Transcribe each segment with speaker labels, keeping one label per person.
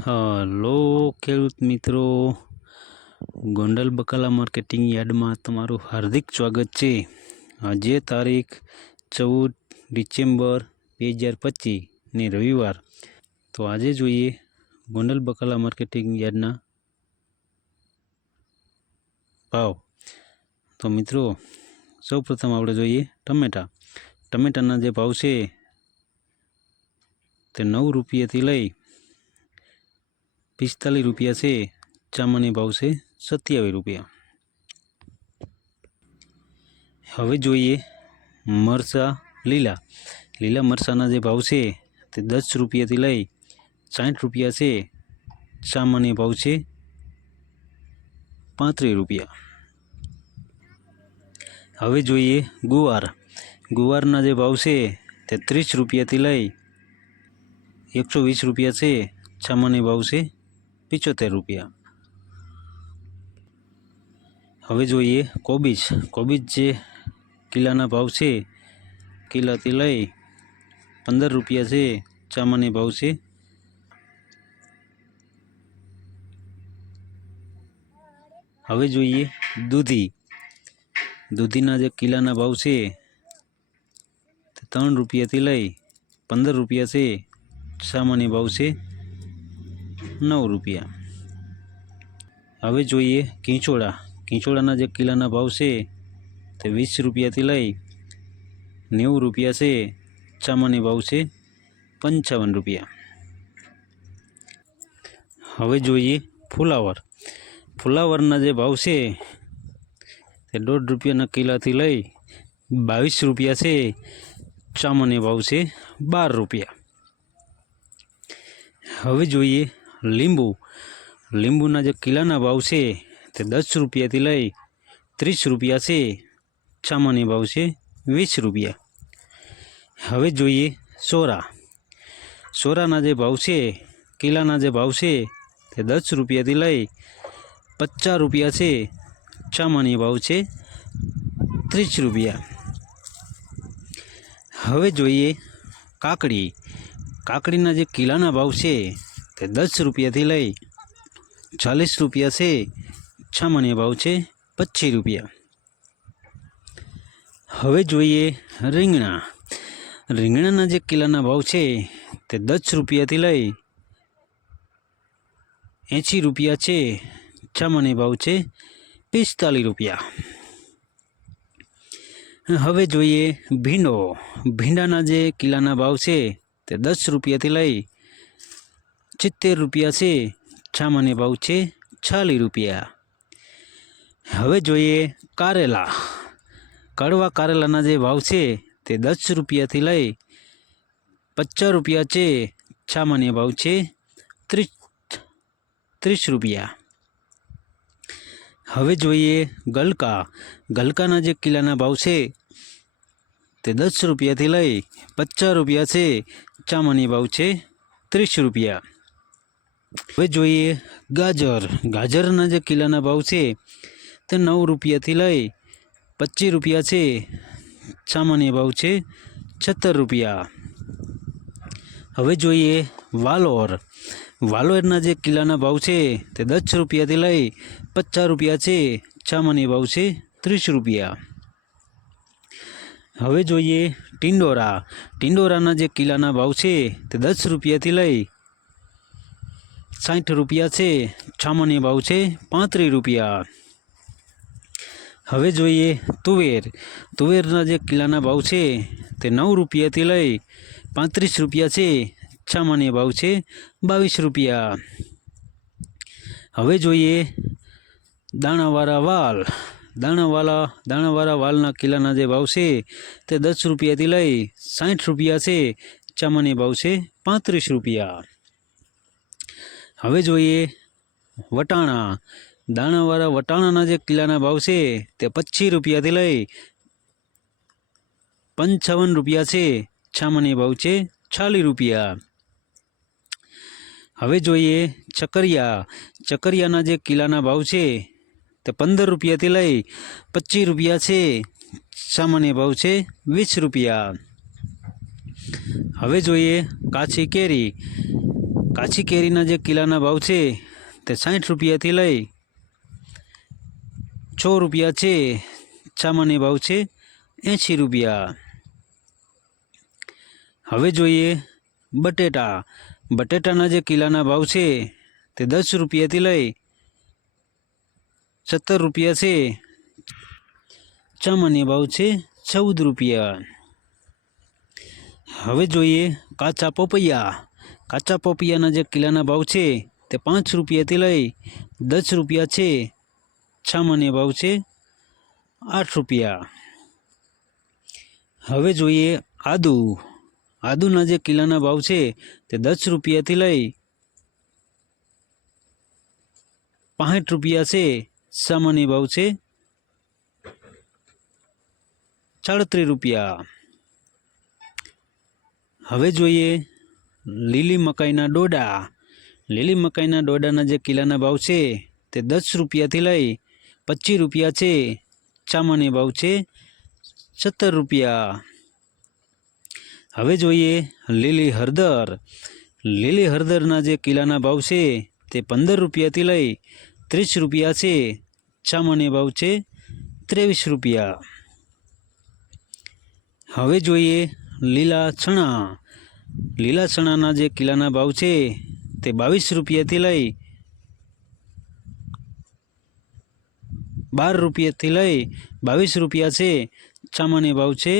Speaker 1: Hello, ખેડૂત મિત્રો. Gondal બકાલા marketing યાર્ડમાં તમારું હાર્દિક સ્વાગત છે. આજે તારીખ ચૌદ ડિસેમ્બર બે હજાર પચીસ ને રવિવાર. તો આજે જોઈએ ગોંડલ બકાલા માર્કેટિંગ યાર્ડના ભાવ. તો મિત્રો સૌ પ્રથમ આપણે જોઈએ ટમેટા. ટમેટાના જે ભાવ છે તે નવ રૂપિયાથી લઈ પિસ્તાલીસ રૂપિયા છે ચામાની ભાવ છે, સત્યાવીસ રૂપિયા. હવે જોઈએ મરચાં લીલા. લીલા મરચાંના જે ભાવ છે, તે દસ રૂપિયાથી લઈ સાઠ રૂપિયા છે સામાન્ય ભાવ છે, પાંત્રીસ રૂપિયા. હવે જોઈએ ગુવાર. ગુવારના જે ભાવ છે, તે ત્રીસ રૂપિયાથી લઈ એકસો વીસ રૂપિયા છે સામાન્ય ભાવ છે પિચોતેર રૂપિયા. હવે જોઈએ કોબીજ. કોબીજ જે કિલ્લાના ભાવ છે કિલ્લાથી લઈ પંદર રૂપિયા છે, ચામાની ભાવ છે. હવે જોઈએ દૂધી. દૂધીના જે કિલ્લાના ભાવ છે ત્રણ રૂપિયાથી લઈ પંદર રૂપિયા છે સામાન્ય ભાવ છે. નવ રૂપિયા. હવે જોઈએ કીંચોળા. કીંચોળાના જે કિલ્લાના ભાવ છે તે વીસ રૂપિયાથી લઈ નેવું રૂપિયા છે. સામાન્ય ભાવ છે પંચાવન રૂપિયા. હવે જોઈએ ફુલાવર. ફુલાવરના જે ભાવ છે તે દોઢ રૂપિયાના કિલ્લાથી લઈ બાવીસ રૂપિયા છે. સામાન્ય ભાવ છે બાર રૂપિયા. હવે જોઈએ લીંબુ. લીંબુના જે કિલ્લાના ભાવ છે તે દસ રૂપિયાથી લઈ ત્રીસ રૂપિયા છે. સામાન્ય ભાવ છે વીસ રૂપિયા. હવે જોઈએ સોરા. સોરાના જે ભાવ છે કિલ્લાના જે ભાવ છે તે દસ રૂપિયાથી લઈ પચાસ રૂપિયા છે. સામાન્ય ભાવ છે ત્રીસ રૂપિયા. હવે જોઈએ કાકડી. કાકડીના જે કિલ્લાના ભાવ છે તે દસ રૂપિયાથી લઈ ચાલીસ રૂપિયા છે સામાન્ય ભાવ છે, પચીસ રૂપિયા. હવે જોઈએ રીંગણા. રીંગણાના જે કિલ્લાના ભાવ છે, તે દસ રૂપિયાથી લઈ એંશી રૂપિયા છે સામાન્ય ભાવ છે, પિસ્તાલીસ રૂપિયા. હવે જોઈએ ભીંડો. ભીંડાના જે કિલ્લાના ભાવ છે, તે દસ રૂપિયાથી લઈ સિત્તેર રૂપિયા છે સામાન્ય ભાવ છે છાલી રૂપિયા. હવે જોઈએ કારેલા. કડવા કારેલાના જે ભાવ છે, તે દસ રૂપિયાથી લઈ પચાસ રૂપિયા છે સામાન્ય ભાવ છે ત્રીસ ત્રીસ રૂપિયા. હવે જોઈએ ગલકા. ગલકાના જે કિલ્લાના ભાવ છે, તે દસ રૂપિયાથી લઈ પચાસ રૂપિયા છે સામાન્ય ભાવ છે ત્રીસ રૂપિયા. હવે જોઈએ ગાજર. ગાજરના જે કિલ્લાના ભાવ છે તે નવ રૂપિયાથી લઈ પચીસ રૂપિયા છે. સામાન્ય ભાવ છે છત્તર રૂપિયા. હવે જોઈએ વાલોર. વાલોરના જે કિલ્લાના ભાવ છે તે દસ રૂપિયાથી લઈ પચાસ રૂપિયા છે. સામાન્ય ભાવ છે ત્રીસ રૂપિયા. હવે જોઈએ ટિંડોરા. ટિંડોરાના જે કિલ્લાના ભાવ છે તે દસ રૂપિયાથી લઈ સાઠ રૂપિયા છે સામાન્ય ભાવ છે પાંત્રીસ રૂપિયા. હવે જોઈએ તુવેર. તુવેરના જે કિલ્લાના ભાવ છે તે નવ રૂપિયાથી લઈ પાંત્રીસ રૂપિયા છે સામાન્ય ભાવ છે બાવીસ રૂપિયા. હવે જોઈએ દાણાવાળા વાલ. દાણાવાળા દાણાવાળા વાલના કિલ્લાના જે ભાવ છે તે દસ રૂપિયાથી લઈ સાઠ રૂપિયા છે સામાન્ય ભાવ છે પાંત્રીસ રૂપિયા. હવે જોઈએ વટાણા. દાણાવાળા વટાણાના જે કિલ્લાના ભાવ છે તે પચીસ રૂપિયાથી લઈ પંચાવન રૂપિયા છે. છામાની ભાવ છે ચાલીસ રૂપિયા. હવે જોઈએ ચકરિયા. ચકરિયાના જે કિલ્લાના ભાવ છે તે પંદર રૂપિયાથી લઈ પચીસ રૂપિયા છે. સામાન્ય ભાવ છે વીસ રૂપિયા. હવે જોઈએ કાચી કેરી. કાચી કેરીના જે કિલ્લાના ભાવ છે, તે સાઠ રૂપિયાથી લઈ છ રૂપિયા છે, સામાન્ય ભાવ છે એંશી રૂપિયા. હવે જોઈએ બટેટા. બટેટાના જે કિલ્લાના ભાવ છે, તે દસ રૂપિયાથી લઈ સત્તર રૂપિયા છે. સામાન્ય ભાવ છે ચૌદ રૂપિયા. હવે જોઈએ કાચા પપૈયા. કાચા પોપિયાના જે કિલ્લાના ભાવ છે તે પાંચ રૂપિયાથી લઈ દસ રૂપિયા છે. સામાન્ય ભાવ છે આઠ રૂપિયા. હવે જોઈએ આદુ. આદુના જે કિલ્લાના ભાવ છે તે દસ રૂપિયાથી લઈ પાંઠ રૂપિયા છે. સામાન્ય ભાવ છે સાડત્રીસ રૂપિયા. હવે જોઈએ લીલી મકાઈના ડોડા. લીલી મકાઈના ડોડાના જે કિલ્લાના ભાવ છે, તે દસ રૂપિયાથી લઈ પચીસ રૂપિયા છે. સામાન્ય ભાવ છે સત્તર રૂપિયા. હવે જોઈએ લીલી હળદર. લીલી હળદરના જે કિલ્લાના ભાવ છે, તે પંદર રૂપિયાથી લઈ ત્રીસ રૂપિયા છે. સામાન્ય ભાવ છે ત્રેવીસ રૂપિયા. હવે જોઈએ લીલા ચણા. લીલા ચણાના જે કિલ્લાના ભાવ છે, તે બાવીસ રૂપિયાથી લઈ બાર રૂપિયાથી લઈ બાવીસ રૂપિયા છે. સામાન્ય ભાવ છે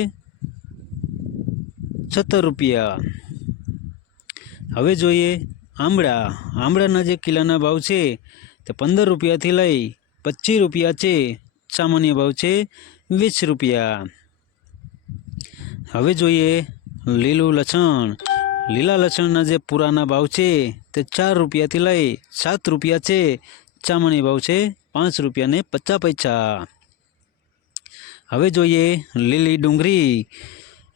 Speaker 1: સત્તર રૂપિયા. હવે જોઈએ આંબળા આંબળાના જે કિલ્લાના ભાવ છે, તે પંદર રૂપિયાથી લઈ પચીસ રૂપિયા છે. સામાન્ય ભાવ છે વીસ રૂપિયા. હવે જોઈએ લીલું લસણ. લીલા લસણના જે પુરાના ભાવ છે તે ચાર રૂપિયાથી લઈ સાત રૂપિયા છે. ચામણી ભાવ છે પાંચ રૂપિયાને પચાસ પૈસા. હવે જોઈએ લીલી ડુંગળી.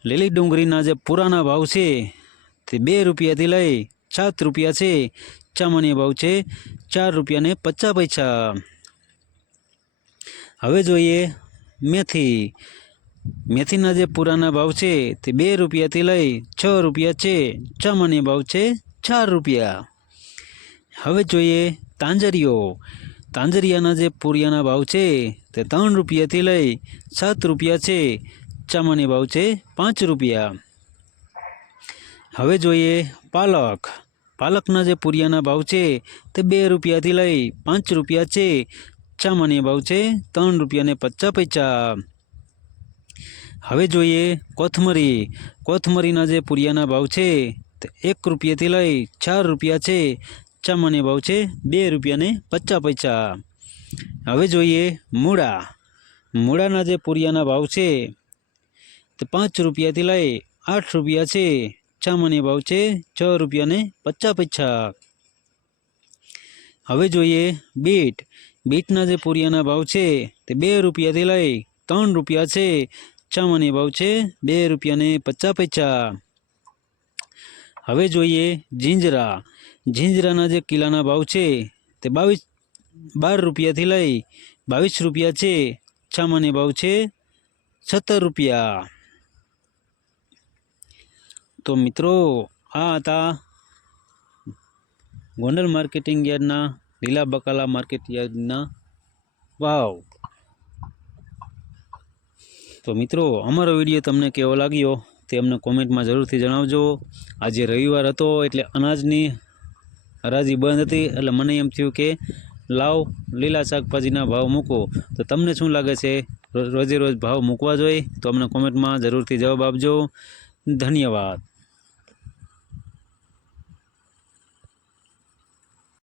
Speaker 1: લીલી ડુંગળીના જે પુરાના ભાવ છે તે બે રૂપિયાથી લઈ સાત રૂપિયા છે. ચામણી ભાવ છે ચાર રૂપિયાને પચાસ પૈસા. હવે જોઈએ મેથી. મેથીના જે પુરાના ભાવ છે તે બે રૂપિયાથી લઈ છ રૂપિયા છે ચમણી ભાવ છે ચાર રૂપિયા. હવે જોઈએ તાંજરીઓ. તાંજરિયાના જે પૂરિયાના ભાવ છે તે ત્રણ રૂપિયાથી લઈ સાત રૂપિયા છે ચમણી ભાવ છે પાંચ રૂપિયા. હવે જોઈએ પાલક. પાલકના જે પૂરિયાના ભાવ છે તે બે રૂપિયાથી લઈ પાંચ રૂપિયા છે સામાન્ય ભાવ છે ત્રણ રૂપિયાને પચાસ પૈસા. હવે જોઈએ કોથમરી. કોથમરીના જે પૂરિયાના ભાવ છે તે એક રૂપિયાથી લઈ ચાર રૂપિયા છે. સામાન્ય ભાવ છે બે રૂપિયાને પચાસ પૈસા. હવે જોઈએ મૂળા. મૂળાના જે પૂરિયાના ભાવ છે તે પાંચ રૂપિયાથી લઈ આઠ રૂપિયા છે. સામાન્ય ભાવ છે છ રૂપિયાને પચાસ પૈસા. હવે જોઈએ બીટ. બીટના જે પૂરિયાના ભાવ છે તે બે રૂપિયાથી લઈ ત્રણ રૂપિયા છે. સામાન્ય ભાવ છે, બે રૂપિયાને પચાસ પૈસા. હવે જોઈએ જીંજરા. જીંજરાના જે કિલ્લાના ભાવ છે, તે બાવીસ, બાર રૂપિયાથી લઈ બાવીસ રૂપિયા છે સામાન્ય ભાવ છે, સત્તર રૂપિયા. તો મિત્રો, આ હતા ગોંડલ માર્કેટિંગ યાર્ડના લીલા બકાલા માર્કેટ યાર્ડના ભાવ. તો મિત્રો, અમારો વીડિયો તમને કેવો લાગ્યો તે અમને કોમેન્ટમાં જરૂરથી જણાવજો. આજે રવિવાર હતો એટલે અનાજની હરાજી બંધ હતી એટલે મને એમ થયું કે લાવ, લીલા શાકભાજીના ભાવ મૂકો. તો તમને શું લાગે છે? રોજે રોજ ભાવ મૂકવા જોઈએ? તો અમને કોમેન્ટમાં જરૂરથી જવાબ આપજો. ધન્યવાદ.